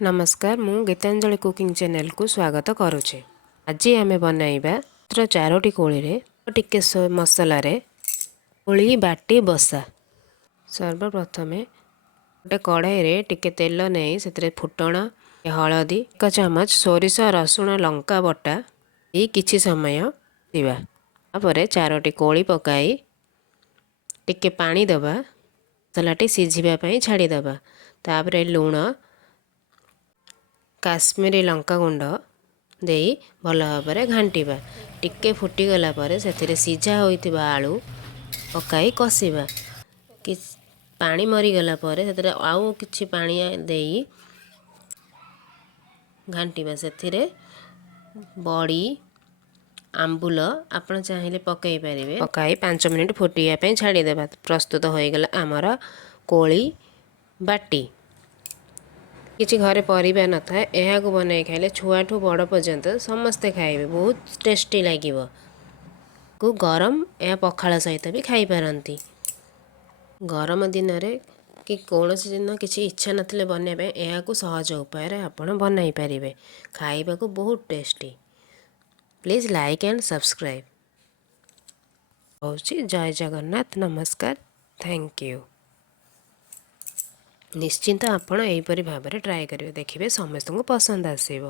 नमस्कार मु Geetanjali cooking channel को स्वागत करुचे। आज आम बनइबा चारोटी कोली रे टिके मसला रे कोली बाटी बसा। सर्वप्रथम गोटे कढ़ाई रे टिके तेल नहीं से फुटण हलदी 1 चामच सोरिष रसुण लंका बटा ये किछि समय दिवा तापर चारोटी कोली पकाई टिके पानी दबा मसलाटी सिझिबा पई छाड़ी दबा तापर लूण काश्मीरी लंका गुंड दे भल भाव घांटा टिके फुटीगला से सीझा होइतिबा आलू पकाई कषिबा कि पानी मरीगला से आउ किछि पानी दे घांटा से बड़ी आंबुल आपण चाहिए पकई पारे पकाई 5 मिनिट फुटिया छाड़ीदेवा। प्रस्तुत होईगला आमर कोली बाटी। किसी घरे परिबा न था यह बनाई खाइले छुआठू बड़ पर्यंत समस्ते खाइबे बहुत टेस्टी लगे को गरम या पखाल सहित भी खाई पारंती। गरम दिन रे कि कौन दिन किसी इच्छा नथिले बनैबे यह को सहज उपाय रे आपण बनाई पारिबे खाइबा को बहुत tasty. Please like and subscribe. होची जय जगन्नाथ। नमस्कार। Thank you. निश्चिंत आपण एहीपरि भाव ट्राए करेंगे देखिए समस्त को पसंद आसब।